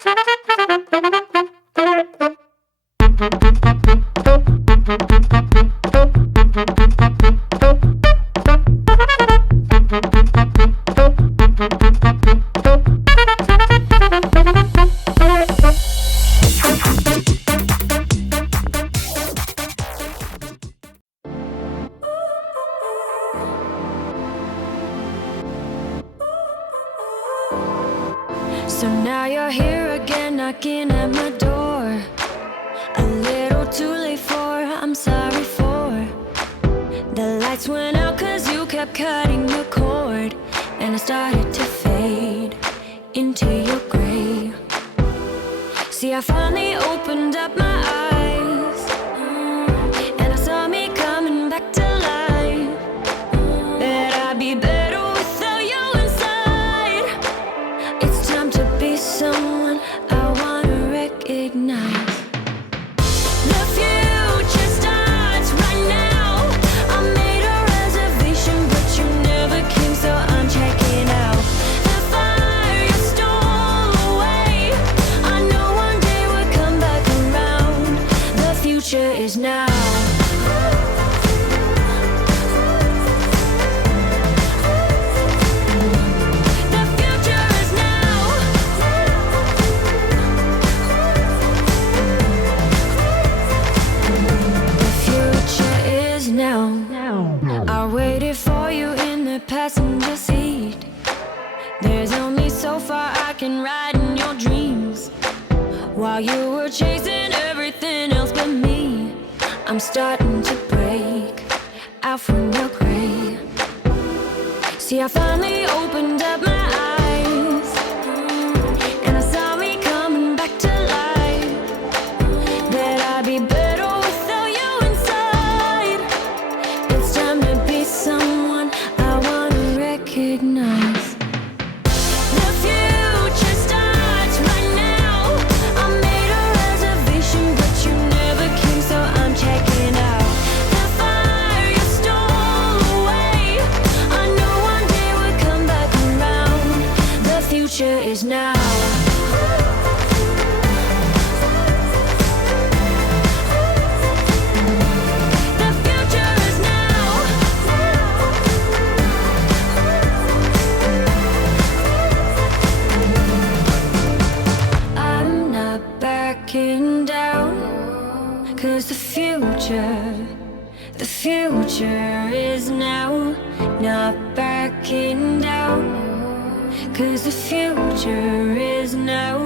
So now you're here again, knocking at my door. A little too late for, I'm sorry for. The lights went out cause you kept cutting the cord, and I started to fade into your gray. See, I finally opened up my eyes, and I saw me coming back to life. That I'd be better without you inside. It's time to be someone I wanna recognize. The future starts right now. I made a reservation, but you never came, so I'm checking out. The fire you stole away, I know one day we'll come back around. The future is now. I waited for you in the passenger seat. There's only so far I can ride in your dreams. While you were chasing everything else but me, I'm starting to break out from your gray. See, I finally opened up my eyes, and I saw me coming back to life. That I'd be better without you inside. It's time to be someone I wanna recognize. The future starts right now. I made a reservation, but you never came, so I'm checking out. The fire you stole away, I know one day we'll come back around. The future is now. Cause the future is now. Not backing down. Cause the future is now.